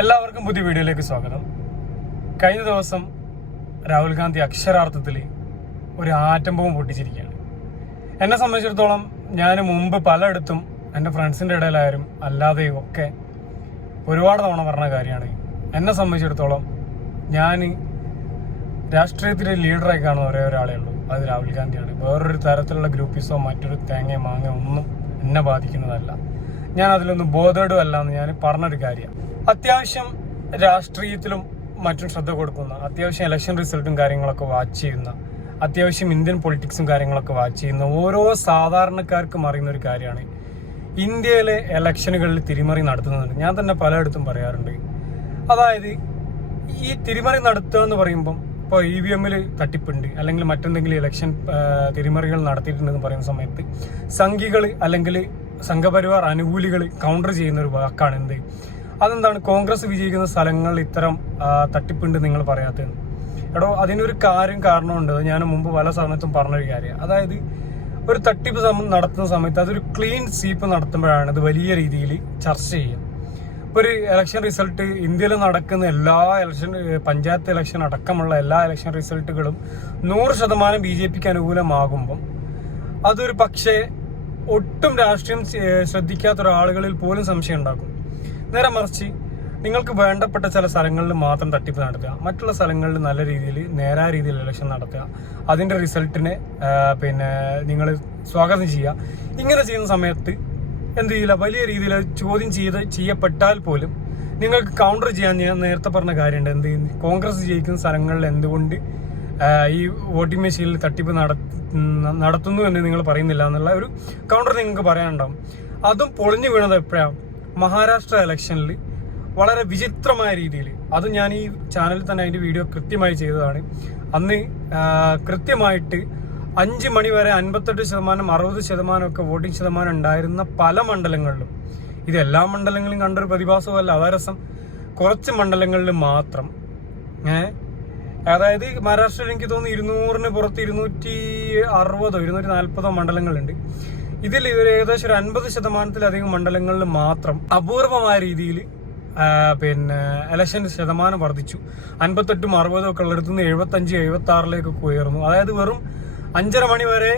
എല്ലാവർക്കും പുതിയ വീഡിയോയിലേക്ക് സ്വാഗതം. കഴിഞ്ഞ ദിവസം രാഹുൽ ഗാന്ധി അക്ഷരാർത്ഥത്തിൽ ഒരു ആറ്റം ബോംബ് പൊട്ടിച്ചിരിക്കുകയാണ്. എന്നെ സംബന്ധിച്ചിടത്തോളം ഞാൻ മുമ്പ് പലയിടത്തും എന്റെ ഫ്രണ്ട്സിന്റെ ഇടയിലായാലും അല്ലാതെയും ഒക്കെ ഒരുപാട് തവണ പറഞ്ഞ കാര്യമാണ്. എന്നെ സംബന്ധിച്ചിടത്തോളം ഞാൻ രാഷ്ട്രീയത്തിലെ ലീഡറായി കാണുന്ന ഒരേ ഒരാളേ ഉള്ളൂ. അത് രാഹുൽ ഗാന്ധിയാണ്. വേറൊരു തരത്തിലുള്ള ഗ്രൂപ്പിസോ മറ്റൊരു തേങ്ങ മാങ്ങ ഒന്നും എന്നെ ബാധിക്കുന്നതല്ല. ഞാൻ അതിലൊന്നും ബോധേഡും അല്ല എന്ന് ഞാൻ പറഞ്ഞൊരു കാര്യമാണ്. അത്യാവശ്യം രാഷ്ട്രീയത്തിലും മറ്റും ശ്രദ്ധ കൊടുക്കുന്ന അത്യാവശ്യം ഇലക്ഷൻ റിസൾട്ടും കാര്യങ്ങളൊക്കെ വാച്ച് ചെയ്യുന്ന അത്യാവശ്യം ഇന്ത്യൻ പൊളിറ്റിക്സും കാര്യങ്ങളൊക്കെ വാച്ച് ചെയ്യുന്ന ഓരോ സാധാരണക്കാർക്കും അറിയുന്ന ഒരു കാര്യമാണ്. ഇന്ത്യയിലെ ഇലക്ഷനുകളിൽ തിരിമറി നടത്തുന്നുണ്ട് ഞാൻ തന്നെ പലയിടത്തും പറയാറുണ്ട്. അതായത് ഈ തിരിമറി നടത്തുക എന്ന് പറയുമ്പം ഇപ്പോൾ ഇ വി എമ്മിൽ തട്ടിപ്പുണ്ട്. അല്ലെങ്കിൽ മറ്റെന്തെങ്കിലും ഇലക്ഷൻ തിരിമറികൾ നടത്തിയിട്ടുണ്ടെന്ന് പറയുന്ന സമയത്ത് സംഘികൾ അല്ലെങ്കിൽ സംഘപരിവാർ അനുകൂലികൾ കൗണ്ടർ ചെയ്യുന്ന ഒരു വാക്കാണ് എന്ത്? അതെന്താണ്? കോൺഗ്രസ് വിജയിക്കുന്ന സ്ഥലങ്ങൾ ഇത്തരം തട്ടിപ്പുണ്ട് നിങ്ങൾ പറയാത്ത എടോ അതിനൊരു കാര്യം കാരണമുണ്ട്. ഞാൻ മുമ്പ് പല സമയത്തും പറഞ്ഞൊരു കാര്യം. അതായത് ഒരു തട്ടിപ്പ് നടത്തുന്ന സമയത്ത് അതൊരു ക്ലീൻ സ്വീപ്പ് നടത്തുമ്പോഴാണ് ഇത് വലിയ രീതിയിൽ ചർച്ച ചെയ്യുക. ഒരു ഇലക്ഷൻ റിസൾട്ട് ഇന്ത്യയിൽ നടക്കുന്ന എല്ലാ ഇലക്ഷൻ പഞ്ചായത്ത് ഇലക്ഷൻ അടക്കമുള്ള എല്ലാ ഇലക്ഷൻ റിസൾട്ടുകളും നൂറ് ശതമാനം ബി ജെ പിക്ക് അനുകൂലമാകുമ്പം അതൊരു പക്ഷേ ഒട്ടും രാഷ്ട്രീയം ശ്രദ്ധിക്കാത്ത ഒരാളുകളിൽ പോലും സംശയം ഉണ്ടാക്കും. നേരെ മറിച്ച് നിങ്ങൾക്ക് വേണ്ടപ്പെട്ട ചില സ്ഥലങ്ങളിൽ മാത്രം തട്ടിപ്പ് നടത്തുക. മറ്റുള്ള സ്ഥലങ്ങളിൽ നല്ല രീതിയിൽ നേരായ രീതിയിൽ ഇലക്ഷൻ നടത്തുക. അതിന്റെ റിസൾട്ടിനെ പിന്നെ നിങ്ങൾ സ്വാഗതം ചെയ്യുക. ഇങ്ങനെ ചെയ്യുന്ന സമയത്ത് എന്ത് ചെയ്യില്ല? വലിയ രീതിയിൽ ചോദ്യം ചെയ്ത് ചെയ്യപ്പെട്ടാൽ പോലും നിങ്ങൾക്ക് കൗണ്ടർ ചെയ്യാൻ ഞാൻ നേരത്തെ പറഞ്ഞ കാര്യമുണ്ട്. എന്ത് കോൺഗ്രസ് ജയിക്കുന്ന സ്ഥലങ്ങളിൽ എന്തുകൊണ്ട് ഈ വോട്ടിംഗ് മെഷീനിൽ തട്ടിപ്പ് നട- നടത്തുന്നു എന്ന് നിങ്ങൾ പറയുന്നില്ല എന്നുള്ള ഒരു കൗണ്ടർ നിങ്ങൾക്ക് പറയാനുണ്ടാവും. അതും പൊളിഞ്ഞു വീണത് എപ്പോഴാണ് മഹാരാഷ്ട്ര ഇലക്ഷനിൽ വളരെ വിചിത്രമായ രീതിയിൽ അത് ഞാൻ ഈ ചാനലിൽ തന്നെ അതിന്റെ വീഡിയോ കൃത്യമായി ചെയ്തതാണ്. അന്ന് കൃത്യമായിട്ട് അഞ്ച് മണി വരെ അൻപത്തെട്ട് ശതമാനം അറുപത് ശതമാനം ഒക്കെ വോട്ടിംഗ് ശതമാനം ഉണ്ടായിരുന്ന പല മണ്ഡലങ്ങളിലും ഇത് എല്ലാ മണ്ഡലങ്ങളിലും കണ്ടൊരു പ്രതിഭാസമല്ല അവരസം കുറച്ച് മണ്ഡലങ്ങളിൽ മാത്രം. അതായത് മഹാരാഷ്ട്രയിൽ എനിക്ക് തോന്നുന്നു ഇരുന്നൂറിന് പുറത്ത് ഇരുന്നൂറ്റി അറുപതോ ഇരുന്നൂറ്റി നാൽപ്പതോ മണ്ഡലങ്ങളുണ്ട്. ഇതിൽ ഒരു ഏകദേശം ഒരു അൻപത് ശതമാനത്തിലധികം മണ്ഡലങ്ങളിൽ മാത്രം അപൂർവമായ രീതിയിൽ പിന്നെ ഇലക്ഷൻ ശതമാനം വർദ്ധിച്ചു. അൻപത്തെട്ടും അറുപതും ഒക്കെ ഉള്ളിടത്തു നിന്ന് എഴുപത്തഞ്ച് എഴുപത്തി ആറിലേക്കൊക്കെ ഉയർന്നു. അതായത് വെറും അഞ്ചര മണി വരെ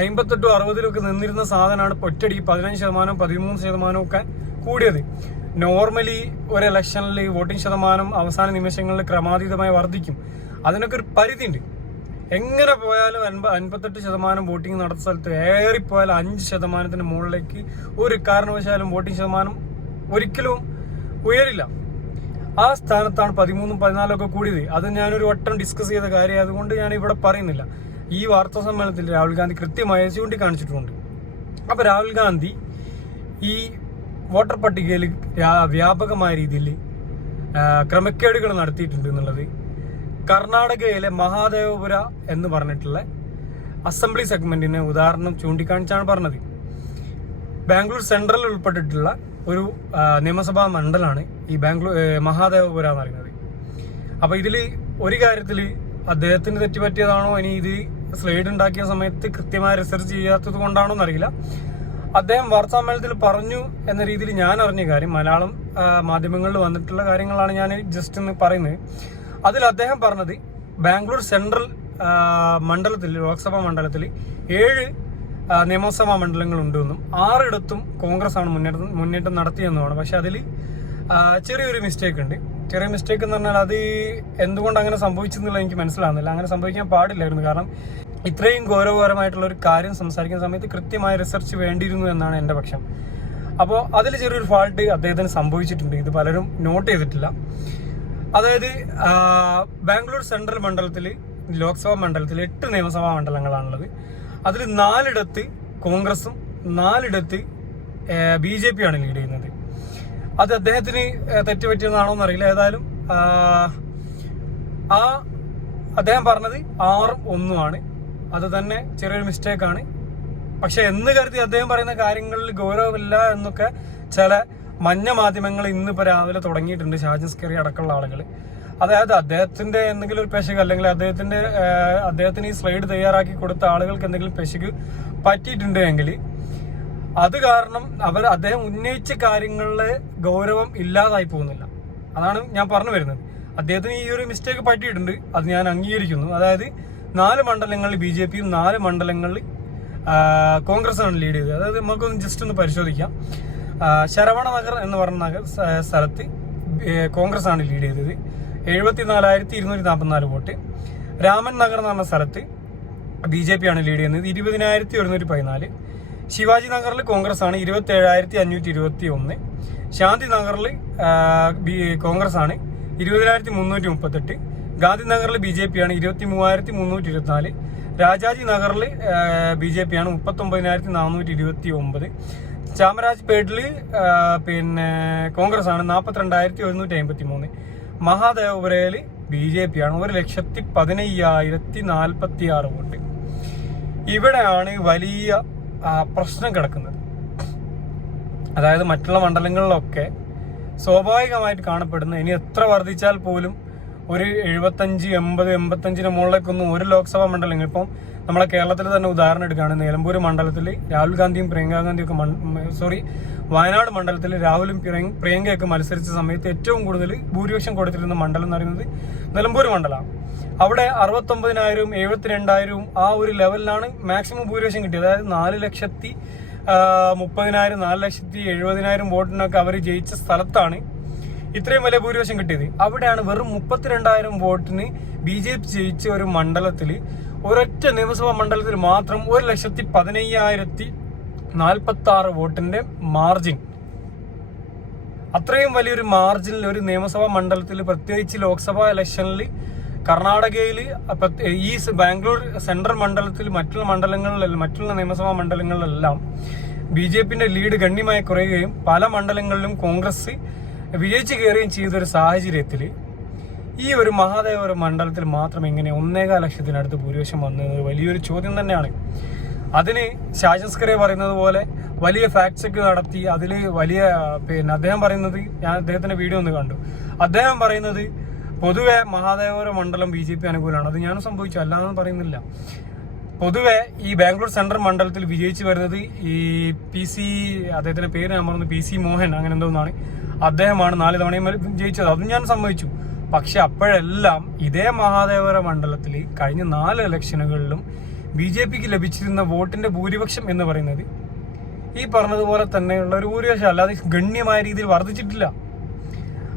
അമ്പത്തെട്ടും അറുപതിലും ഒക്കെ നിന്നിരുന്ന സാധനമാണ് ഒറ്റടി പതിനഞ്ച് ശതമാനം പതിമൂന്ന് ശതമാനം ഒക്കെ കൂടിയത്. നോർമലി ഒരു ഇലക്ഷനിൽ വോട്ടിംഗ് ശതമാനം അവസാന നിമിഷങ്ങളിൽ ക്രമാതീതമായി വർദ്ധിക്കും. അതിനൊക്കെ ഒരു പരിധി ഉണ്ട് എങ്ങനെ പോയാലും അൻപ അൻപത്തെട്ട് ശതമാനം വോട്ടിംഗ് നടത്ത സ്ഥലത്ത് ഏറിപ്പോയാൽ അഞ്ച് ശതമാനത്തിന് മുകളിലേക്ക് ഒരു കാരണവശാലും വോട്ടിംഗ് ശതമാനം ഒരിക്കലും ഉയരില്ല. ആ സ്ഥാനത്താണ് പതിമൂന്നും ഒക്കെ കൂടിയത്. അത് ഞാനൊരു വട്ടം ഡിസ്കസ് ചെയ്ത കാര്യം അതുകൊണ്ട് ഞാൻ ഇവിടെ പറയുന്നില്ല. ഈ വാർത്താ സമ്മേളനത്തിൽ രാഹുൽ ഗാന്ധി കൃത്യമായി ചൂണ്ടിക്കാണിച്ചിട്ടുണ്ട് അപ്പൊ രാഹുൽ ഗാന്ധി ഈ വോട്ടർ പട്ടികയിൽ വ്യാപകമായ രീതിയിൽ ക്രമക്കേടുകൾ നടത്തിയിട്ടുണ്ട് എന്നുള്ളത് കർണാടകയിലെ മഹാദേവപുര എന്ന് പറഞ്ഞിട്ടുള്ള അസംബ്ലി സെഗ്മെന്റിനെ ഉദാഹരണം ചൂണ്ടിക്കാണിച്ചാണ് പറഞ്ഞത്. ബാംഗ്ലൂർ സെൻട്രലിൽ ഉൾപ്പെട്ടിട്ടുള്ള ഒരു നിയമസഭാ മണ്ഡലമാണ് ഈ ബാംഗ്ലൂർ മഹാദേവപുര എന്ന് പറയുന്നത്. അപ്പൊ ഇതിൽ ഒരു കാര്യത്തിൽ അദ്ദേഹത്തിന് തെറ്റുപറ്റിയതാണോ? ഇനി ഇത് സ്ലൈഡ് ഉണ്ടാക്കിയ സമയത്ത് കൃത്യമായി റിസർച്ച് ചെയ്യാത്തത് കൊണ്ടാണോ എന്നറിയില്ല. അദ്ദേഹം വാർത്താമേളത്തിൽ പറഞ്ഞു എന്ന രീതിയിൽ ഞാൻ അറിഞ്ഞ കാര്യം മലയാളം മാധ്യമങ്ങളിൽ വന്നിട്ടുള്ള കാര്യങ്ങളാണ് ഞാൻ ജസ്റ്റ് ഒന്ന് പറയുന്നത്. അതിൽ അദ്ദേഹം പറഞ്ഞത് ബാംഗ്ലൂർ സെൻട്രൽ മണ്ഡലത്തിൽ ലോക്സഭാ മണ്ഡലത്തിൽ ഏഴ് നിയമസഭാ മണ്ഡലങ്ങളുണ്ടെന്നും ആറിടത്തും കോൺഗ്രസ് ആണ് മുന്നേറ്റം മുന്നേറ്റം നടത്തിയെന്നുമാണ്. പക്ഷെ അതിൽ ചെറിയൊരു മിസ്റ്റേക്ക് ഉണ്ട്. ചെറിയ മിസ്റ്റേക്ക് എന്ന് പറഞ്ഞാൽ അത് എന്തുകൊണ്ട് അങ്ങനെ സംഭവിച്ചെന്നുള്ളത് എനിക്ക് മനസ്സിലാകുന്നില്ല അങ്ങനെ സംഭവിക്കാൻ പാടില്ലായിരുന്നു. കാരണം ഇത്രയും ഗൗരവപരമായിട്ടുള്ള ഒരു കാര്യം സംസാരിക്കുന്ന സമയത്ത് കൃത്യമായ റിസർച്ച് വേണ്ടിയിരുന്നു എന്നാണ് എന്റെ പക്ഷം. അപ്പോൾ അതിൽ ചെറിയൊരു ഫാൾട്ട് അദ്ദേഹത്തിന് സംഭവിച്ചിട്ടുണ്ട്. ഇത് പലരും നോട്ട് ചെയ്തിട്ടില്ല. അതായത് ബാംഗ്ലൂർ സെൻട്രൽ മണ്ഡലത്തിൽ ലോക്സഭാ മണ്ഡലത്തിൽ എട്ട് നിയമസഭാ മണ്ഡലങ്ങളാണുള്ളത്. അതിൽ നാലിടത്ത് കോൺഗ്രസും നാലിടത്ത് ബി ജെ പി ആണ് ലീഡ് ചെയ്യുന്നത്. അത് അദ്ദേഹത്തിന് തെറ്റുപറ്റിയതാണോ എന്നറിയില്ല. ഏതായാലും ആ, അദ്ദേഹം പറഞ്ഞത് ആറും ഒന്നുമാണ് അത് തന്നെ ചെറിയൊരു മിസ്റ്റേക്കാണ് പക്ഷെ എന്ന് കരുതി അദ്ദേഹം പറയുന്ന കാര്യങ്ങളിൽ ഗൗരവമില്ല എന്നൊക്കെ ചില മഞ്ഞ മാധ്യമങ്ങൾ ഇന്നിപ്പോ രാവിലെ തുടങ്ങിയിട്ടുണ്ട്. ഷാജൻ സ്കറി അടക്കമുള്ള ആളുകൾ അതായത് അദ്ദേഹത്തിന്റെ എന്തെങ്കിലും ഒരു പെശക് അല്ലെങ്കിൽ അദ്ദേഹത്തിന്റെ അദ്ദേഹത്തിന് ഈ സ്ലൈഡ് തയ്യാറാക്കി കൊടുത്ത ആളുകൾക്ക് എന്തെങ്കിലും പെശക് പറ്റിയിട്ടുണ്ട് എങ്കിൽ അത് കാരണം അവർ അദ്ദേഹം ഉന്നയിച്ച കാര്യങ്ങളിലെ ഗൗരവം ഇല്ലാതായി പോകുന്നില്ല. അതാണ് ഞാൻ പറഞ്ഞു വരുന്നത്. അദ്ദേഹത്തിന് ഈ ഒരു മിസ്റ്റേക്ക് പറ്റിയിട്ടുണ്ട്. അത് ഞാൻ അംഗീകരിക്കുന്നു. അതായത് നാല് മണ്ഡലങ്ങളിൽ ബി ജെ പിയും നാല് മണ്ഡലങ്ങളിൽ കോൺഗ്രസ് ആണ് ലീഡ് ചെയ്തത്. അതായത് നമുക്കൊന്ന് ജസ്റ്റ് ഒന്ന് പരിശോധിക്കാം. ശരവണ നഗർ എന്ന് പറഞ്ഞ സ്ഥലത്ത് കോൺഗ്രസ് ആണ് ലീഡ് ചെയ്തത്. എഴുപത്തിനാലായിരത്തി ഇരുന്നൂറ്റി നാൽപ്പത്തിനാല് വോട്ട്. രാമൻ നഗർ എന്ന് പറഞ്ഞ സ്ഥലത്ത് ബി ജെ പി ആണ് ലീഡ് ചെയ്യുന്നത്. ഇരുപതിനായിരത്തി ഒരുന്നൂറ്റി പതിനാല് ശിവാജി നഗറിൽ കോൺഗ്രസ് ആണ് ഇരുപത്തി ഏഴായിരത്തി അഞ്ഞൂറ്റി ഇരുപത്തി ഒന്ന് ശാന്തി നഗറിൽ കോൺഗ്രസ് ആണ് ഇരുപതിനായിരത്തി മുന്നൂറ്റി മുപ്പത്തെട്ട് ഗാന്ധി നഗറിൽ ബി ജെ പി ആണ് ഇരുപത്തി മൂവായിരത്തി മുന്നൂറ്റി ഇരുപത്തിനാല് രാജാജി നഗറിൽ ബി ജെ പി ആണ് മുപ്പത്തി ഒമ്പതിനായിരത്തി നാനൂറ്റി ഇരുപത്തി ഒമ്പത് ചാമരാജ്പേട്ടിൽ പിന്നെ കോൺഗ്രസ് ആണ് നാൽപ്പത്തിരണ്ടായിരത്തി ഒരുന്നൂറ്റി അമ്പത്തി മൂന്ന് മഹാദേവപുരയിൽ ബി ജെ പി ആണ് ഒരു ലക്ഷത്തി പതിനയ്യായിരത്തി നാൽപ്പത്തി ആറ് വോട്ട്. ഇവിടെയാണ് വലിയ പ്രശ്നം കിടക്കുന്നത്. അതായത് മറ്റുള്ള മണ്ഡലങ്ങളിലൊക്കെ സ്വാഭാവികമായിട്ട് കാണപ്പെടുന്ന ഇനി എത്ര വർദ്ധിച്ചാൽ പോലും ഒരു എഴുപത്തഞ്ച് എൺപത് എൺപത്തഞ്ചിന് മുകളിലേക്കൊന്നും ഒരു ലോക്സഭാ മണ്ഡലങ്ങൾ ഇപ്പം നമ്മളെ കേരളത്തിൽ തന്നെ ഉദാഹരണം എടുക്കുകയാണ് നിലമ്പൂർ മണ്ഡലത്തിൽ രാഹുൽ ഗാന്ധിയും പ്രിയങ്ക ഗാന്ധിയും ഒക്കെ സോറി വയനാട് മണ്ഡലത്തിൽ രാഹുലും പ്രിയ- പ്രിയങ്കയൊക്കെ മത്സരിച്ച സമയത്ത് ഏറ്റവും കൂടുതൽ ഭൂരിപക്ഷം കൊടുത്തിരുന്ന മണ്ഡലം എന്ന് പറയുന്നത് നിലമ്പൂർ മണ്ഡലമാണ്. അവിടെ അറുപത്തൊമ്പതിനായിരവും എഴുപത്തിരണ്ടായിരവും ആ ഒരു ലെവലിലാണ് മാക്സിമം ഭൂരിപക്ഷം കിട്ടിയത്. അതായത് നാല് ലക്ഷത്തി മുപ്പതിനായിരം നാല് ലക്ഷത്തി എഴുപതിനായിരം വോട്ടിനൊക്കെ അവർ ജയിച്ച സ്ഥലത്താണ് ഇത്രയും വലിയ ഭൂരിപക്ഷം കിട്ടിയത്. അവിടെയാണ് വെറും മുപ്പത്തിരണ്ടായിരം വോട്ടിന് ബി ജെ പി ജയിച്ച ഒരു മണ്ഡലത്തിൽ ഒരൊറ്റ നിയമസഭാ മണ്ഡലത്തിൽ മാത്രം ഒരു ലക്ഷത്തി പതിനയ്യായിരത്തി നാൽപ്പത്തി ആറ് വോട്ടിന്റെ മാർജിൻ. അത്രയും വലിയൊരു മാർജിനിൽ ഒരു നിയമസഭാ മണ്ഡലത്തിൽ പ്രത്യേകിച്ച് ലോക്സഭാ ഇലക്ഷനിൽ കർണാടകയിൽ ഈ ബാംഗ്ലൂർ സെൻട്രൽ മണ്ഡലത്തിൽ മറ്റുള്ള മണ്ഡലങ്ങളിലെല്ലാം മറ്റുള്ള നിയമസഭാ മണ്ഡലങ്ങളിലെല്ലാം ബി ജെ പിന്റെ ലീഡ് ഗണ്യമായി കുറയുകയും പല മണ്ഡലങ്ങളിലും കോൺഗ്രസ് വിജയിച്ചു കയറുകയും ചെയ്തൊരു സാഹചര്യത്തിൽ ഈ ഒരു മഹാദേവര മണ്ഡലത്തിൽ മാത്രം എങ്ങനെ ഒന്നേകാൽ ലക്ഷത്തിനടുത്ത് ഭൂരിപക്ഷം വന്നത് വലിയൊരു ചോദ്യം തന്നെയാണ്. അതിന് ഷാജൻസ്കറെ പറയുന്നത് പോലെ വലിയ ഫാക്ട് ചെക്ക് നടത്തി അതിൽ വലിയ പിന്നെ അദ്ദേഹം പറയുന്നത് ഞാൻ അദ്ദേഹത്തിന്റെ വീഡിയോ ഒന്ന് കണ്ടു. അദ്ദേഹം പറയുന്നത് പൊതുവെ മഹാദേവര മണ്ഡലം ബി ജെ പി അനുകൂലമാണ്. അത് ഞാനും സംഭവിച്ചു അല്ലാന്ന് പറയുന്നില്ല. പൊതുവെ ഈ ബാംഗ്ലൂർ സെൻട്രൽ മണ്ഡലത്തിൽ വിജയിച്ചു വരുന്നത് ഈ പി സി അദ്ദേഹത്തിന്റെ പേര് ഞാൻ പറഞ്ഞു പി സി മോഹൻ അങ്ങനെ എന്തോന്നാണ് അദ്ദേഹമാണ് നാല് തവണയും ജയിച്ചത് അതും ഞാൻ സമ്മതിച്ചു പക്ഷെ അപ്പോഴെല്ലാം ഇതേ മഹാദേവര മണ്ഡലത്തിൽ കഴിഞ്ഞ നാല് ഇലക്ഷനുകളിലും ബി ജെ പിക്ക് ലഭിച്ചിരുന്ന വോട്ടിന്റെ ഭൂരിപക്ഷം എന്ന് പറയുന്നത് ഈ പറഞ്ഞതുപോലെ തന്നെയുള്ള ഒരു ഭൂരിപക്ഷം അല്ലാതെ ഗണ്യമായ രീതിയിൽ വർദ്ധിച്ചിട്ടില്ല.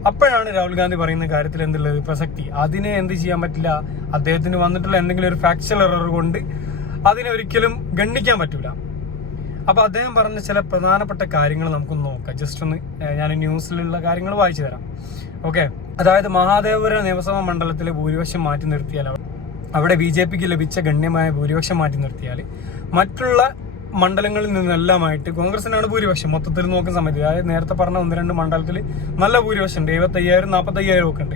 അപ്പോഴാണ് രാഹുൽ ഗാന്ധി പറയുന്ന കാര്യത്തിൽ എന്തുള്ളത് പ്രസക്തി? അതിനെ എന്ത് ചെയ്യാൻ പറ്റില്ല? അദ്ദേഹത്തിന് വന്നിട്ടുള്ള എന്തെങ്കിലും ഒരു ഫാക്ച്വൽ എറർ കൊണ്ട് അതിനെ ഒരിക്കലും ഗണ്ണിക്കാൻ പറ്റൂല. അപ്പൊ അദ്ദേഹം പറഞ്ഞ ചില പ്രധാനപ്പെട്ട കാര്യങ്ങൾ നമുക്കൊന്ന് നോക്കാം. ജസ്റ്റ് ഒന്ന് ഞാൻ ന്യൂസിലുള്ള കാര്യങ്ങൾ വായിച്ചു തരാം. ഓക്കെ. അതായത് മഹാദേവപുര നിയമസഭാ മണ്ഡലത്തിലെ ഭൂരിപക്ഷം മാറ്റി നിർത്തിയാൽ അവിടെ ബി ജെ പിക്ക് ലഭിച്ച ഗണ്യമായ ഭൂരിപക്ഷം മാറ്റി നിർത്തിയാൽ മറ്റുള്ള മണ്ഡലങ്ങളിൽ നിന്നെല്ലാമായിട്ട് കോൺഗ്രസിനാണ് ഭൂരിപക്ഷം. മൊത്തത്തിൽ നോക്കുന്ന സമയത്ത് അതായത് നേരത്തെ പറഞ്ഞ ഒന്ന് രണ്ട് മണ്ഡലത്തിൽ നല്ല ഭൂരിപക്ഷം ഉണ്ട്. എഴുപത്തി അയ്യായിരം നാൽപ്പത്തി അയ്യായിരം ഒക്കെ ഉണ്ട്.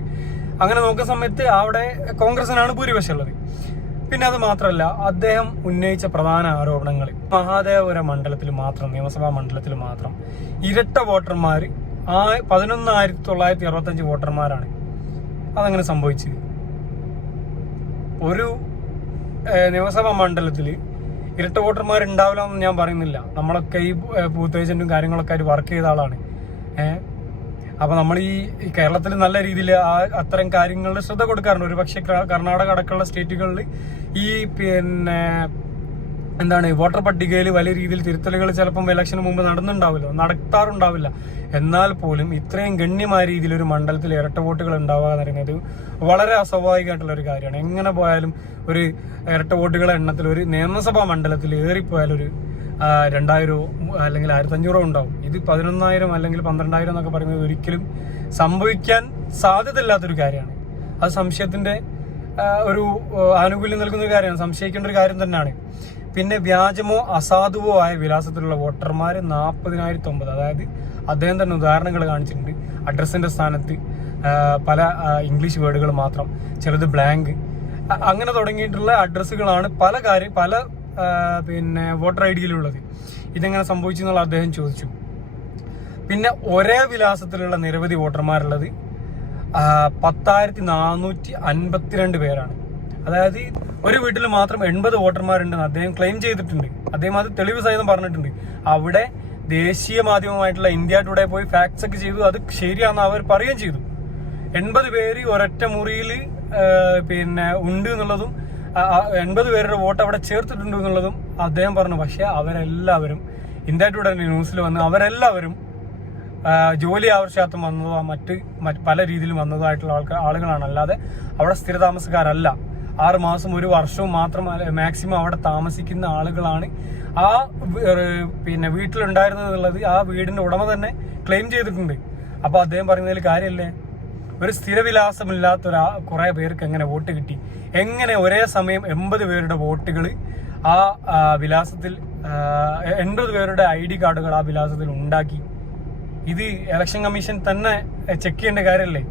അങ്ങനെ നോക്കുന്ന സമയത്ത് അവിടെ കോൺഗ്രസിനാണ് ഭൂരിപക്ഷം ഉള്ളത്. പിന്നെ അത് മാത്രമല്ല അദ്ദേഹം ഉന്നയിച്ച പ്രധാന ആരോപണങ്ങൾ. മഹാദേവപുര മണ്ഡലത്തിൽ മാത്രം നിയമസഭാ മണ്ഡലത്തിൽ മാത്രം ഇരട്ട വോട്ടർമാർ ആ പതിനൊന്നായിരത്തി തൊള്ളായിരത്തി അറുപത്തഞ്ച് വോട്ടർമാരാണ് അതങ്ങനെ സംഭവിച്ചത് ഒരു നിയമസഭാ മണ്ഡലത്തിൽ ഇരട്ട വോട്ടർമാർ ഉണ്ടാവില്ല ഞാൻ പറയുന്നില്ല. നമ്മളൊക്കെ ഈ ബൂത്ത് ഏജന്റും കാര്യങ്ങളൊക്കെ ആയിട്ട് വർക്ക് ചെയ്ത ആളാണ്. അപ്പൊ നമ്മൾ ഈ കേരളത്തിൽ നല്ല രീതിയിൽ ആ അത്തരം കാര്യങ്ങളിൽ ശ്രദ്ധ കൊടുക്കാറുണ്ട്. ഒരു പക്ഷേ കർണാടക അടക്കമുള്ള സ്റ്റേറ്റുകളിൽ ഈ പിന്നെ എന്താണ് വോട്ടർ പട്ടികയിൽ വലിയ രീതിയിൽ തിരുത്തലുകൾ ചിലപ്പം ഇലക്ഷന് മുമ്പ് നടന്നുണ്ടാവില്ല നടത്താറുണ്ടാവില്ല. എന്നാൽ പോലും ഇത്രയും ഗണ്യമായ രീതിയിൽ ഒരു മണ്ഡലത്തിൽ ഇരട്ട വോട്ടുകൾ ഉണ്ടാവുക എന്ന് പറയുന്നത് വളരെ അസ്വാഭാവികമായിട്ടുള്ള ഒരു കാര്യമാണ്. എങ്ങനെ പോയാലും ഒരു ഇരട്ട വോട്ടുകളെ എണ്ണത്തിൽ ഒരു നിയമസഭാ മണ്ഡലത്തിൽ ഏറിപ്പോയാലൊരു ആ, രണ്ടായിരമോ അല്ലെങ്കിൽ ആയിരത്തി അഞ്ഞൂറോ ഉണ്ടാവും. ഇത് പതിനൊന്നായിരം അല്ലെങ്കിൽ പന്ത്രണ്ടായിരം എന്നൊക്കെ പറയുന്നത് ഒരിക്കലും സംഭവിക്കാൻ സാധ്യതയില്ലാത്തൊരു കാര്യമാണ്. അത് സംശയത്തിന്റെ ഒരു ആനുകൂല്യം നൽകുന്ന ഒരു കാര്യമാണ്. സംശയിക്കേണ്ട ഒരു കാര്യം തന്നെയാണ്. പിന്നെ വ്യാജമോ അസാധുവോ ആയ വിലാസത്തിലുള്ള വോട്ടർമാർ നാൽപ്പതിനായിരത്തി ഒമ്പത് അതായത് അദ്ദേഹം തന്നെ ഉദാഹരണങ്ങൾ കാണിച്ചിട്ടുണ്ട്. അഡ്രസ്സിന്റെ സ്ഥാനത്ത് പല ഇംഗ്ലീഷ് വേർഡുകൾ മാത്രം. ചിലത് ബ്ലാങ്ക് അങ്ങനെ തുടങ്ങിയിട്ടുള്ള അഡ്രസ്സുകളാണ് പല കാര്യം പല പിന്നെ വോട്ടർ ഐ ഡിയിലുള്ളത്. ഇതെങ്ങനെ സംഭവിച്ചു എന്നുള്ള അദ്ദേഹം ചോദിച്ചു. പിന്നെ ഒരേ വിലാസത്തിലുള്ള നിരവധി വോട്ടർമാരുള്ളത് പത്തായിരത്തി നാനൂറ്റി അൻപത്തിരണ്ട് പേരാണ്. അതായത് ഒരു വീട്ടിൽ മാത്രം എൺപത് വോട്ടർമാരുണ്ടെന്ന് അദ്ദേഹം ക്ലെയിം ചെയ്തിട്ടുണ്ട്. അദ്ദേഹം അത് തെളിവ് സഹിതം പറഞ്ഞിട്ടുണ്ട്. അവിടെ ദേശീയ മാധ്യമമായിട്ടുള്ള ഇന്ത്യ ടുഡേ പോയി ഫാക്ട്സ് ഒക്കെ ചെയ്തു. അത് ശരിയാണെന്ന് അവർ പറയുകയും ചെയ്തു. എൺപത് പേര് ഒരൊറ്റ മുറിയിൽ പിന്നെ ഉണ്ട് എന്നുള്ളതും എൺപത് പേരുടെ വോട്ട് അവിടെ ചേർത്തിട്ടുണ്ട് എന്നുള്ളതും അദ്ദേഹം പറഞ്ഞു. പക്ഷെ അവരെല്ലാവരും ഇന്ത്യ ടുഡേ ന്യൂസിൽ വന്ന് അവരെല്ലാവരും ജോലി ആവശ്യാർത്ഥം വന്നതോ മറ്റ് പല രീതിയിലും വന്നതോ ആയിട്ടുള്ള ആൾക്കാർ ആളുകളാണ്. അല്ലാതെ അവിടെ സ്ഥിരതാമസക്കാരല്ല. ആറ് മാസം ഒരു വർഷവും മാത്രം മാക്സിമം അവിടെ താമസിക്കുന്ന ആളുകളാണ്. ആ പിന്നെ വീട്ടിലുണ്ടായിരുന്നത് ആ വീടിന്റെ ഉടമ തന്നെ ക്ലെയിം ചെയ്തിട്ടുണ്ട്. അപ്പൊ അദ്ദേഹം പറയുന്നതിൽ കാര്യമല്ലേ? ഒരു സ്ഥിരവിലാസമില്ലാത്ത ഒരു കുറെ പേർക്ക് എങ്ങനെ വോട്ട് കിട്ടി? എങ്ങനെ ഒരേ സമയം എൺപത് പേരുടെ വോട്ടുകൾ ആ, വിലാസത്തിൽ എൺപത് പേരുടെ ഐ ഡി കാർഡുകൾ ആ വിലാസത്തിൽ ഉണ്ടാക്കി? ഇത് ഇലക്ഷൻ കമ്മീഷൻ തന്നെ ചെക്ക് ചെയ്യേണ്ട കാര്യമല്ലേ?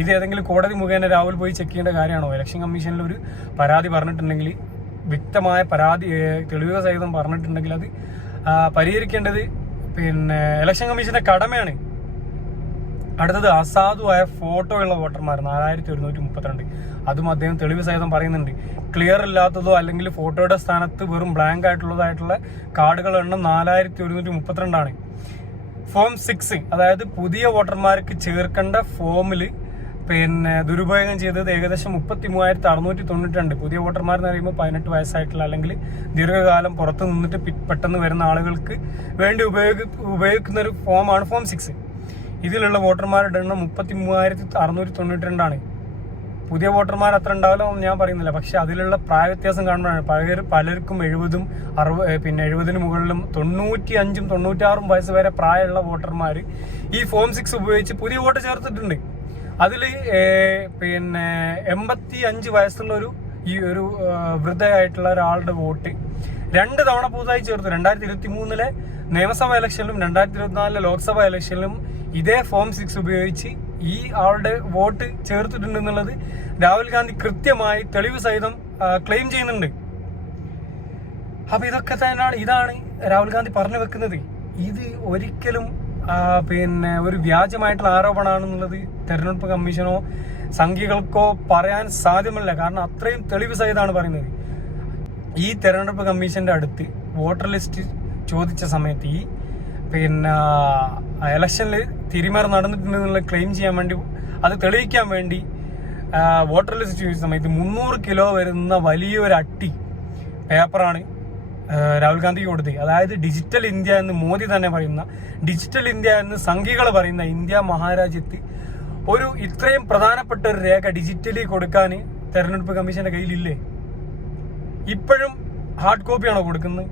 ഇത് ഏതെങ്കിലും കോടതി മുഖേന രാഹുൽ പോയി ചെക്ക് ചെയ്യേണ്ട കാര്യമാണോ? ഇലക്ഷൻ കമ്മീഷനിൽ ഒരു പരാതി പറഞ്ഞിട്ടുണ്ടെങ്കിൽ വ്യക്തമായ പരാതി തെളിവുക സഹിതം പറഞ്ഞിട്ടുണ്ടെങ്കിൽ അത് പരിഹരിക്കേണ്ടത് പിന്നെ ഇലക്ഷൻ കമ്മീഷന്റെ കടമയാണ്. അടുത്തത് അസാധുവായ ഫോട്ടോ ഉള്ള വോട്ടർമാർ നാലായിരത്തി ഒരുന്നൂറ്റി മുപ്പത്തിരണ്ട്. അതും അദ്ദേഹം തെളിവ് സഹിതം പറയുന്നുണ്ട്. ക്ലിയർ ഇല്ലാത്തതോ അല്ലെങ്കിൽ ഫോട്ടോയുടെ സ്ഥാനത്ത് വെറും ബ്ലാങ്ക് ആയിട്ടുള്ളതായിട്ടുള്ള കാർഡുകൾ എണ്ണം നാലായിരത്തി ഒരുന്നൂറ്റി മുപ്പത്തിരണ്ടാണ്. ഫോം സിക്സ് അതായത് പുതിയ വോട്ടർമാർക്ക് ചേർക്കേണ്ട ഫോമിൽ പിന്നെ ദുരുപയോഗം ചെയ്തത് ഏകദേശം മുപ്പത്തി മൂവായിരത്തി അറുന്നൂറ്റി തൊണ്ണൂറ്റി രണ്ട് പുതിയ വോട്ടർമാർ എന്ന് പറയുമ്പോൾ പതിനെട്ട് വയസ്സായിട്ടുള്ള അല്ലെങ്കിൽ ദീർഘകാലം പുറത്ത് നിന്നിട്ട് പെട്ടെന്ന് വരുന്ന ആളുകൾക്ക് വേണ്ടി ഉപയോഗ ഉപയോഗിക്കുന്ന ഒരു ഫോമാണ് ഫോം സിക്സ്. ഇതിലുള്ള വോട്ടർമാരുടെ എണ്ണം മുപ്പത്തി മൂവായിരത്തി അറുന്നൂറ്റി തൊണ്ണൂറ്റി രണ്ടാണ് പുതിയ വോട്ടർമാർ അത്ര ഉണ്ടാവില്ല ഞാൻ പറയുന്നില്ല. പക്ഷെ അതിലുള്ള പ്രായ വ്യത്യാസം കാണുമ്പോഴാണ് പലർ പലർക്കും എഴുപതും അറുപ പിന്നെ എഴുപതിന് മുകളിലും തൊണ്ണൂറ്റി അഞ്ചും തൊണ്ണൂറ്റാറും വയസ്സ് വരെ പ്രായമുള്ള വോട്ടർമാർ ഈ ഫോം സിക്സ് ഉപയോഗിച്ച് പുതിയ വോട്ട് ചേർത്തിട്ടുണ്ട്. അതിൽ പിന്നെ എൺപത്തി അഞ്ച് വയസ്സുള്ള ഒരു ഈ ഒരു വൃദ്ധയായിട്ടുള്ള ഒരാളുടെ വോട്ട് രണ്ട് തവണ പുതുതായി ചേർത്തു. രണ്ടായിരത്തി ഇരുപത്തി മൂന്നിലെ നിയമസഭാ ഇലക്ഷനിലും രണ്ടായിരത്തി ഇരുപത്തിനാലിലെ ലോക്സഭാ ഇലക്ഷനിലും ഇതേ ഫോം സിക്സ് ഉപയോഗിച്ച് ഈ ആളുടെ വോട്ട് ചേർത്തിട്ടുണ്ടെന്നുള്ളത് രാഹുൽ ഗാന്ധി കൃത്യമായി തെളിവ് സഹിതം ക്ലെയിം ചെയ്യുന്നുണ്ട്. അപ്പൊ ഇതൊക്കെ തന്നെയാണ് ഇതാണ് രാഹുൽ ഗാന്ധി പറഞ്ഞു വെക്കുന്നത്. ഇത് ഒരിക്കലും പിന്നെ ഒരു വ്യാജമായിട്ടുള്ള ആരോപണമാണെന്നുള്ളത് തെരഞ്ഞെടുപ്പ് കമ്മീഷനോ സംഘികൾക്കോ പറയാൻ സാധ്യമല്ല. കാരണം അത്രയും തെളിവ് സഹിതമാണ് പറയുന്നത്. ഈ തെരഞ്ഞെടുപ്പ് കമ്മീഷന്റെ അടുത്ത് വോട്ടർ ലിസ്റ്റ് ചോദിച്ച സമയത്ത് ഈ പിന്നെ ഇലക്ഷനിൽ തിരിമറി നടന്നിട്ടുണ്ടെന്നുള്ള ക്ലെയിം ചെയ്യാൻ വേണ്ടി അത് തെളിയിക്കാൻ വേണ്ടി വോട്ടർ ലിസ്റ്റ് ചോദിച്ച സമയത്ത് മുന്നൂറ് കിലോ വരുന്ന വലിയൊരു അട്ടി പേപ്പറാണ് രാഹുൽ ഗാന്ധി കൊടുത്തി അതായത് ഡിജിറ്റൽ ഇന്ത്യ എന്ന് മോദി തന്നെ പറയുന്ന ഡിജിറ്റൽ ഇന്ത്യ എന്ന് സംഘികൾ പറയുന്ന ഇന്ത്യ മഹാരാജ്യത്ത് ഒരു ഇത്രയും പ്രധാനപ്പെട്ട ഒരു രേഖ ഡിജിറ്റലി കൊടുക്കാൻ തെരഞ്ഞെടുപ്പ് കമ്മീഷന്റെ കയ്യിലില്ലേ? ഇപ്പോഴും ഹാർഡ് കോപ്പിയാണോ കൊടുക്കുന്നത്?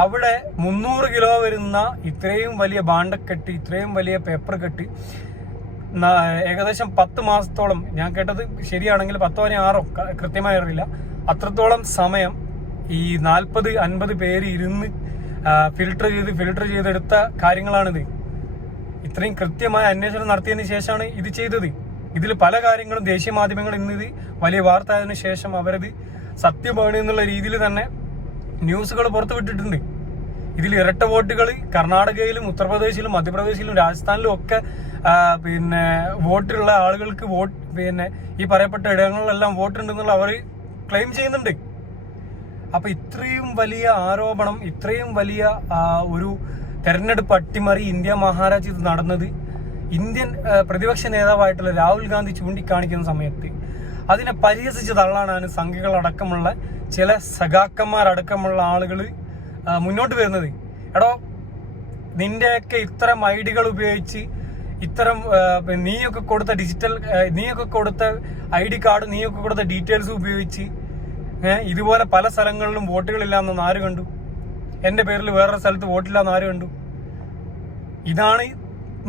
അവിടെ മുന്നൂറ് കിലോ വരുന്ന ഇത്രയും വലിയ ബാണ്ട ബാണ്ടക്കെട്ട് ഇത്രയും വലിയ പേപ്പർ കെട്ട് ഏകദേശം പത്ത് മാസത്തോളം ഞാൻ കേട്ടത് ശരിയാണെങ്കിൽ പത്തോ ആറോ കൃത്യമായി അറിയില്ല. അത്രത്തോളം സമയം ഈ നാൽപ്പത് അൻപത് പേര് ഇരുന്ന് ഫിൽട്ടർ ചെയ്ത് ഫിൽട്ടർ ചെയ്തെടുത്ത കാര്യങ്ങളാണിത്. ഇത്രയും കൃത്യമായ അന്വേഷണം നടത്തിയതിന് ശേഷമാണ് ഇത് ചെയ്തത്. ഇതിൽ പല കാര്യങ്ങളും ദേശീയ മാധ്യമങ്ങൾ ഇന്ന് വലിയ വാർത്ത ആയതിനു ശേഷം അവരത് സത്യമാണ് എന്നുള്ള രീതിയിൽ തന്നെ ന്യൂസുകൾ പുറത്തുവിട്ടിട്ടുണ്ട് ഇതിൽ ഇരട്ട വോട്ടുകൾ കർണാടകയിലും ഉത്തർപ്രദേശിലും മധ്യപ്രദേശിലും രാജസ്ഥാനിലും ഒക്കെ പിന്നെ വോട്ടുള്ള ആളുകൾക്ക് വോട്ട് പിന്നെ ഈ പറയപ്പെട്ട ഇടങ്ങളിലെല്ലാം വോട്ടുണ്ടെന്നുള്ള അവർ ക്ലെയിം ചെയ്യുന്നുണ്ട്. അപ്പൊ ഇത്രയും വലിയ ആരോപണം ഇത്രയും വലിയ ഒരു തെരഞ്ഞെടുപ്പ് അട്ടിമറി ഇന്ത്യ മഹാരാജ്യത്ത് നടന്നത് ഇന്ത്യൻ പ്രതിപക്ഷ നേതാവായിട്ടുള്ള രാഹുൽ ഗാന്ധി ചൂണ്ടിക്കാണിക്കുന്ന സമയത്ത്. അതിനെ പരിഹസിച്ച് തള്ളാനാണ് സംഘികളടക്കമുള്ള ചില സഖാക്കന്മാരടക്കമുള്ള ആളുകൾ മുന്നോട്ട് വരുന്നത്. എടോ നിന്റെയൊക്കെ ഇത്തരം ഐഡികൾ ഉപയോഗിച്ച് ഇത്തരം നീയൊക്കെ കൊടുത്ത ഡിജിറ്റൽ നീയൊക്കെ കൊടുത്ത ഐ ഡി കാർഡ് നീയൊക്കെ കൊടുത്ത ഡീറ്റെയിൽസ് ഉപയോഗിച്ച് ഇതുപോലെ പല സ്ഥലങ്ങളിലും വോട്ടുകളില്ലാന്ന് ആര് കണ്ടു? എന്റെ പേരിൽ വേറൊരു സ്ഥലത്ത് വോട്ടില്ലാന്ന് ആര് കണ്ടു? ഇതാണ്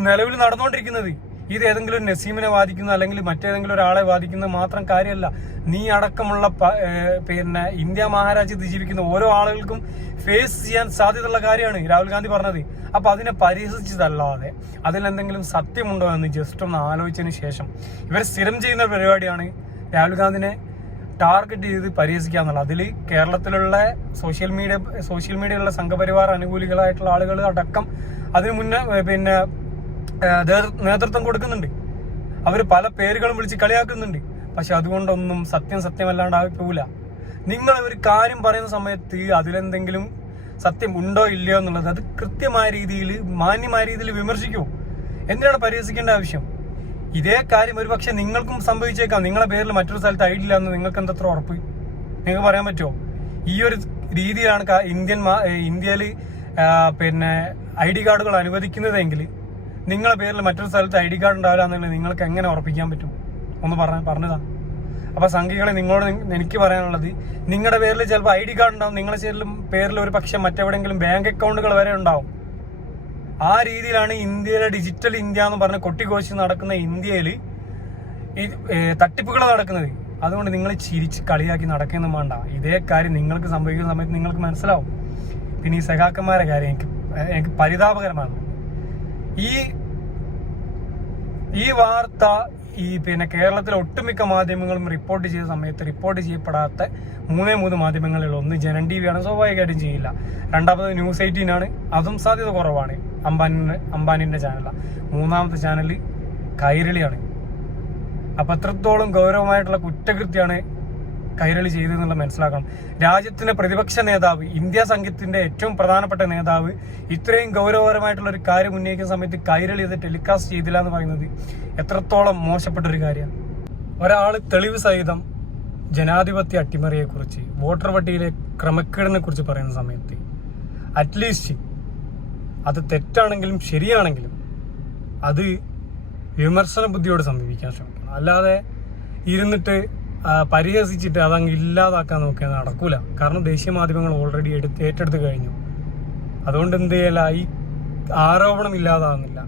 നിലവിൽ നടന്നുകൊണ്ടിരിക്കുന്നത്. ഇത് ഏതെങ്കിലും നസീമിനെ ബാധിക്കുന്ന അല്ലെങ്കിൽ മറ്റേതെങ്കിലും ഒരാളെ ബാധിക്കുന്ന മാത്രം കാര്യമല്ല. നീ അടക്കമുള്ള പിന്നെ ഇന്ത്യ മഹാരാജ്യത്ത് ജീവിക്കുന്ന ഓരോ ആളുകൾക്കും ഫേസ് ചെയ്യാൻ സാധ്യതയുള്ള കാര്യമാണ് രാഹുൽ ഗാന്ധി പറഞ്ഞത്. അപ്പൊ അതിനെ പരിഹസിച്ചതല്ലാതെ അതിലെന്തെങ്കിലും സത്യമുണ്ടോ എന്ന് ജസ്റ്റ് ഒന്ന് ആലോചിച്ചതിന് ശേഷം. ഇവർ സ്ഥിരം ചെയ്യുന്ന പരിപാടിയാണ് രാഹുൽ ഗാന്ധിനെ ടാർഗറ്റ് ചെയ്ത് പരിഹസിക്കുക എന്നുള്ളത്. അതിൽ കേരളത്തിലുള്ള സോഷ്യൽ മീഡിയ സോഷ്യൽ മീഡിയയിലുള്ള സംഘപരിവാർ അനുകൂലികളായിട്ടുള്ള ആളുകൾ അടക്കം അതിനു മുന്നേ പിന്നെ നേതൃത്വം കൊടുക്കുന്നുണ്ട്. അവർ പല പേരുകളും വിളിച്ച് കളിയാക്കുന്നുണ്ട്. പക്ഷെ അതുകൊണ്ടൊന്നും സത്യം സത്യമല്ലാണ്ടായി നിങ്ങൾ ഒരു കാര്യം പറയുന്ന സമയത്ത് അതിലെന്തെങ്കിലും സത്യം ഉണ്ടോ ഇല്ലയോ എന്നുള്ളത് അത് കൃത്യമായ രീതിയിൽ മാന്യമായ രീതിയിൽ വിമർശിക്കൂ. എന്തിനാണ് പരിഹസിക്കേണ്ട ആവശ്യം? ഇതേ കാര്യം ഒരു പക്ഷെ നിങ്ങൾക്കും സംഭവിച്ചേക്കാം. നിങ്ങളെ പേരിൽ മറ്റൊരു സ്ഥലത്ത് ഇല്ല എന്ന് നിങ്ങൾക്ക് എന്തത്ര ഉറപ്പ്? നിങ്ങൾക്ക് പറയാൻ പറ്റുമോ? ഈ ഒരു രീതിയിലാണ് ഇന്ത്യൻ ഇന്ത്യയിൽ പിന്നെ ഐ ഡി കാർഡുകൾ അനുവദിക്കുന്നതെങ്കിൽ നിങ്ങളെ പേരിൽ മറ്റൊരു സ്ഥലത്ത് ഐ ഡി കാർഡ് ഉണ്ടാവില്ല നിങ്ങൾക്ക് എങ്ങനെ ഉറപ്പിക്കാൻ പറ്റും? ഒന്ന് പറഞ്ഞ പറഞ്ഞതാ. അപ്പൊ സംഘികളെ നിങ്ങളോട് എനിക്ക് പറയാനുള്ളത് നിങ്ങളുടെ പേരിൽ ചിലപ്പോൾ ഐ ഡി കാർഡ് ഉണ്ടാവും. നിങ്ങളുടെ പേരിൽ ഒരു പക്ഷെ മറ്റെവിടെയെങ്കിലും ബാങ്ക് അക്കൗണ്ടുകൾ വരെ ഉണ്ടാവും. ആ രീതിയിലാണ് ഇന്ത്യയിലെ ഡിജിറ്റൽ ഇന്ത്യ എന്ന് പറഞ്ഞ് കൊട്ടിക്കോശി നടക്കുന്ന ഇന്ത്യയിൽ ഈ തട്ടിപ്പുകൾ നടക്കുന്നത്. അതുകൊണ്ട് നിങ്ങൾ ചിരിച്ച് കളിയാക്കി നടക്കുന്നു വേണ്ട. ഇതേ കാര്യം നിങ്ങൾക്ക് സംഭവിക്കുന്ന സമയത്ത് നിങ്ങൾക്ക് മനസ്സിലാവും. പിന്നെ ഈ സഖാക്കന്മാരെ കാര്യം എനിക്ക് എനിക്ക് പരിതാപകരമാണ്. ഈ ഈ വാർത്ത ഈ പിന്നെ കേരളത്തിലെ ഒട്ടുമിക്ക മാധ്യമങ്ങളും റിപ്പോർട്ട് ചെയ്ത സമയത്ത് റിപ്പോർട്ട് ചെയ്യപ്പെടാത്ത മൂന്നേ മൂന്ന് മാധ്യമങ്ങളിൽ ഒന്ന് ജനൻ ടി വി ആണ്. സ്വാഭാവികമായിട്ടും ചെയ്യില്ല. രണ്ടാമത് ന്യൂസ് എയ്റ്റീൻ ആണ്. അതും സാധ്യത കുറവാണ്. അംബാനിന്റെ അംബാനിന്റെ ചാനലാണ് മൂന്നാമത്തെ ചാനൽ കൈരളിയാണ്. അപ്പൊ അത്രത്തോളം ഗൗരവമായിട്ടുള്ള കുറ്റകൃത്യമാണ് കൈരളി ചെയ്തതെന്നുള്ള മനസ്സിലാക്കണം. രാജ്യത്തിന്റെ പ്രതിപക്ഷ നേതാവ് ഇന്ത്യ സംഘത്തിന്റെ ഏറ്റവും പ്രധാനപ്പെട്ട നേതാവ് ഇത്രയും ഗൗരവപരമായിട്ടുള്ള ഒരു കാര്യം ഉന്നയിക്കുന്ന സമയത്ത് കൈരളി ഇത് ടെലികാസ്റ്റ് ചെയ്തില്ല എന്ന് പറയുന്നത് എത്രത്തോളം മോശപ്പെട്ട ഒരു കാര്യമാണ്. ഒരാൾ തെളിവ് സഹിതം ജനാധിപത്യ അട്ടിമറിയെ കുറിച്ച് വോട്ടർ പട്ടികയിലെ ക്രമക്കേടിനെ കുറിച്ച് പറയുന്ന സമയത്ത് അറ്റ്ലീസ്റ്റ് അത് തെറ്റാണെങ്കിലും ശരിയാണെങ്കിലും അത് വിമർശന ബുദ്ധിയോട് സമീപിക്കാൻ ശ്രമിക്കണം. അല്ലാതെ ഇരുന്നിട്ട് പരിഹസിച്ചിട്ട് അതങ്ങ് ഇല്ലാതാക്കാൻ നോക്കിയാൽ നടക്കൂല. കാരണം ദേശീയ മാധ്യമങ്ങൾ ഓൾറെഡി എടുത്ത് ഏറ്റെടുത്ത് കഴിഞ്ഞു. അതുകൊണ്ട് എന്ത് ചെയ്യല? ഈ ആരോപണം ഇല്ലാതാകുന്നില്ല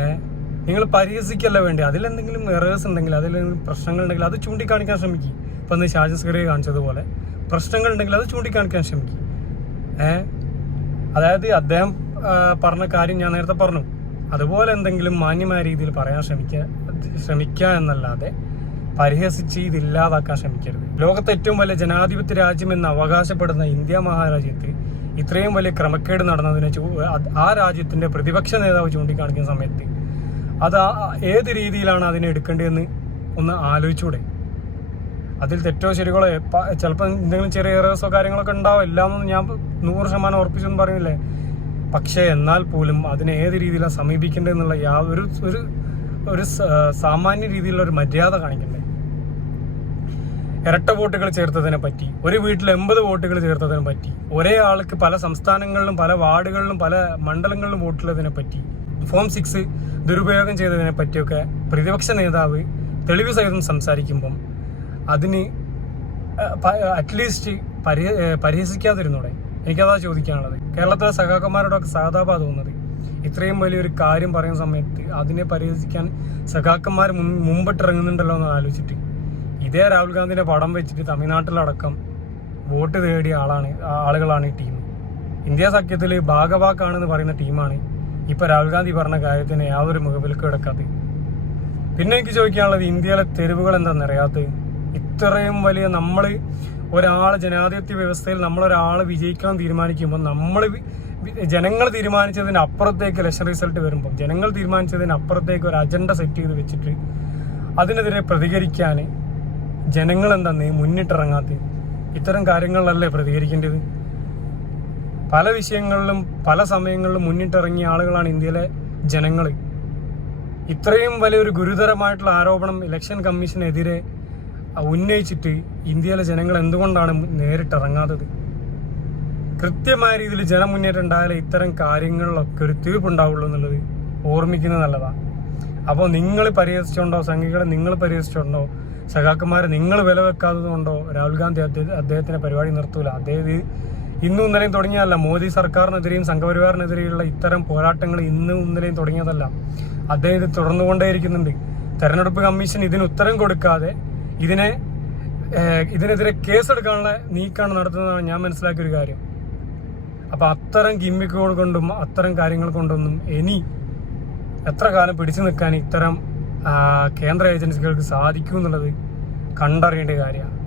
ഏഹ് നിങ്ങൾ പരിഹസിക്കല്ല വേണ്ടി? അതിലെന്തെങ്കിലും എറേഴ്സ് ഉണ്ടെങ്കിൽ അതിലെന്തെങ്കിലും പ്രശ്നങ്ങൾ ഉണ്ടെങ്കിൽ അത് ചൂണ്ടിക്കാണിക്കാൻ ശ്രമിക്കും. ഇപ്പൊ ഇന്ന് ഷാജസ്കറിയെ കാണിച്ചതുപോലെ. പ്രശ്നങ്ങൾ ഉണ്ടെങ്കിൽ അത് ചൂണ്ടിക്കാണിക്കാൻ ശ്രമിക്കും. ഏഹ് അതായത് അദ്ദേഹം പറഞ്ഞ കാര്യം ഞാൻ നേരത്തെ പറഞ്ഞു. അതുപോലെ എന്തെങ്കിലും മാന്യമായ രീതിയിൽ പറയാൻ ശ്രമിക്കുക ശ്രമിക്കുക എന്നല്ലാതെ പരിഹസിച്ച് ഇതില്ലാതാക്കാൻ ശ്രമിക്കരുത്. ലോകത്തെ ഏറ്റവും വലിയ ജനാധിപത്യ രാജ്യം എന്ന് അവകാശപ്പെടുന്ന ഇന്ത്യ മഹാരാജ്യത്ത് ഇത്രയും വലിയ ക്രമക്കേട് നടന്നതിനെ ആ രാജ്യത്തിന്റെ പ്രതിപക്ഷ നേതാവ് ചൂണ്ടിക്കാണിക്കുന്ന സമയത്ത് അത് ഏത് രീതിയിലാണ് അതിനെ എടുക്കേണ്ടതെന്ന് ഒന്ന് ആലോചിച്ചൂടെ? അതിൽ തെറ്റോ ശരികളോ ചിലപ്പോൾ എന്തെങ്കിലും ചെറിയ എറേഴ്സോ കാര്യങ്ങളൊക്കെ ഉണ്ടാവോ. എല്ലാമൊന്നും ഞാൻ നൂറ് ശതമാനം ഉറപ്പിച്ചൊന്നും പറയുന്നില്ലേ? പക്ഷേ എന്നാൽ പോലും അതിനെ ഏത് രീതിയിലാണ് സമീപിക്കേണ്ടതെന്നുള്ള യാതൊരു ഒരു ഒരു സാമാന്യ രീതിയിലുള്ള ഒരു മര്യാദ കാണിക്കണ്ടേ? ഇരട്ട വോട്ടുകൾ ചേർത്തതിനെ പറ്റി ഒരു വീട്ടിൽ എൺപത് വോട്ടുകൾ ചേർത്തതിനെ പറ്റി ഒരേ ആൾക്ക് പല സംസ്ഥാനങ്ങളിലും പല വാർഡുകളിലും പല മണ്ഡലങ്ങളിലും വോട്ടുള്ളതിനെ പറ്റി ഫോം സിക്സ് ദുരുപയോഗം ചെയ്തതിനെ പറ്റിയൊക്കെ പ്രതിപക്ഷ നേതാവ് തെളിവ് സഹിതം സംസാരിക്കുമ്പം അതിന് അറ്റ്ലീസ്റ്റ് പരി പരിഹസിക്കാതിരുന്നൂടെ? എനിക്കതാ ചോദിക്കാനുള്ളത്. കേരളത്തിലെ സഖാക്കന്മാരോടൊക്കെ സാധാപാ തോന്നുന്നത്. ഇത്രയും വലിയൊരു കാര്യം പറയുന്ന സമയത്ത് അതിനെ പരിഹസിക്കാൻ സഖാക്കന്മാർ മുമ്പിട്ടിറങ്ങുന്നുണ്ടല്ലോ എന്ന് ആലോചിച്ചിട്ട് ഇതേ രാഹുൽ ഗാന്ധിന്റെ പടം വെച്ചിട്ട് തമിഴ്നാട്ടിലടക്കം വോട്ട് തേടിയ ആളാണ് ആളുകളാണ് ഈ ടീം. ഇന്ത്യ സഖ്യത്തിൽ ഭാഗവാക്കാണെന്ന് പറയുന്ന ടീമാണ് ഇപ്പൊ രാഹുൽ ഗാന്ധി പറഞ്ഞ കാര്യത്തിന് യാതൊരു മുഖവിലക്കും എടുക്കാതെ പിന്നെ എനിക്ക് ചോദിക്കാനുള്ളത് ഇന്ത്യയിലെ തെരുവുകൾ എന്താണെന്ന് അറിയാത്തത്? ഇത്രയും വലിയ നമ്മൾ ഒരാൾ ജനാധിപത്യ വ്യവസ്ഥയിൽ നമ്മൾ ഒരാളെ വിജയിക്കാൻ തീരുമാനിക്കുമ്പോൾ നമ്മൾ ജനങ്ങൾ തീരുമാനിച്ചതിന് അപ്പുറത്തേക്ക് ഇലക്ഷൻ റിസൾട്ട് വരുമ്പോൾ ജനങ്ങൾ തീരുമാനിച്ചതിന് അപ്പുറത്തേക്ക് ഒരു അജണ്ട സെറ്റ് ചെയ്ത് വെച്ചിട്ട് അതിനെതിരെ പ്രതികരിക്കാൻ ജനങ്ങൾ എന്താന്ന് മുന്നിട്ടിറങ്ങാത്തത്? ഇത്തരം കാര്യങ്ങളിലല്ലേ പ്രതികരിക്കേണ്ടത്? പല വിഷയങ്ങളിലും പല സമയങ്ങളിലും മുന്നിട്ടിറങ്ങിയ ആളുകളാണ് ഇന്ത്യയിലെ ജനങ്ങൾ ഇത്രയും വലിയൊരു ഗുരുതരമായിട്ടുള്ള ആരോപണം ഇലക്ഷൻ കമ്മീഷനെതിരെ ഉന്നയിച്ചിട്ട് ഇന്ത്യയിലെ ജനങ്ങൾ എന്തുകൊണ്ടാണ് നേരിട്ടിറങ്ങാത്തത്? കൃത്യമായ രീതിയിൽ ജനമുന്നേറ്റം ഉണ്ടായാലേ ഇത്തരം കാര്യങ്ങളിലൊക്കെ ഒരു തീർപ്പുണ്ടാവുള്ളൂ എന്നുള്ളത് ഓർമ്മിക്കുന്നത് നല്ലതാണ് അപ്പോൾ നിങ്ങൾ പരിഹസിച്ചുകൊണ്ടോ സംഘികളെ നിങ്ങൾ പരിഹസിച്ചുകൊണ്ടോ സഖാക്കന്മാരെ നിങ്ങൾ വില വെക്കാത്തത് കൊണ്ടോ രാഹുൽ ഗാന്ധി അദ്ദേഹ- അദ്ദേഹത്തിന്റെ പരിപാടി നിർത്തൂല. അദ്ദേഹം ഇന്നും ഇന്നലെയും തുടങ്ങിയതല്ല. മോദി സർക്കാരിനെതിരെയും സംഘപരിവാറിനെതിരെയുള്ള ഇത്തരം പോരാട്ടങ്ങൾ ഇന്നും ഇന്നലെയും തുടങ്ങിയതല്ല. അദ്ദേഹം ഇത് തുടർന്നുകൊണ്ടേയിരിക്കുന്നുണ്ട്. തെരഞ്ഞെടുപ്പ് കമ്മീഷൻ ഇതിന് ഉത്തരം കൊടുക്കാതെ ഇതിനെ ഇതിനെതിരെ കേസെടുക്കാനുള്ള നീക്കാണ് നടത്തുന്നതാണ് ഞാൻ മനസ്സിലാക്കിയ ഒരു കാര്യം. അപ്പൊ അത്തരം ഗിമ്മിക്കുകൾ കൊണ്ടും അത്തരം കാര്യങ്ങൾ കൊണ്ടൊന്നും ഇനി എത്ര കാലം പിടിച്ചു നിൽക്കാൻ ഇത്തരം കേന്ദ്ര ഏജൻസികൾക്ക് സാധിക്കും എന്നുള്ളത് കണ്ടറിയേണ്ട കാര്യമാണ്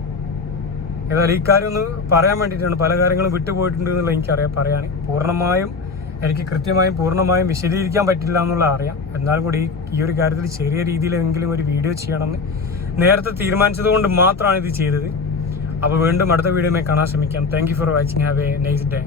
ഏതായാലും ഈ കാര്യം ഒന്ന് പറയാൻ വേണ്ടിയിട്ടാണ് പല കാര്യങ്ങളും വിട്ടുപോയിട്ടുണ്ട് എന്നുള്ളത് എനിക്കറിയാം പറയാൻ. പൂർണമായും എനിക്ക് കൃത്യമായും പൂർണമായും വിശദീകരിക്കാൻ പറ്റില്ല എന്നുള്ള അറിയാം. എന്നാലും കൂടി ഈ- ഒരു കാര്യത്തിൽ ചെറിയ രീതിയിലെങ്കിലും ഒരു വീഡിയോ ചെയ്യണമെന്ന് നേരത്തെ തീരുമാനിച്ചത് കൊണ്ട് മാത്രമാണ് ഇത് ചെയ്തത്. അപ്പോൾ വീണ്ടും അടുത്ത വീഡിയോയിൽ കാണാൻ ശ്രമിക്കാം. Thank for watching have a nice day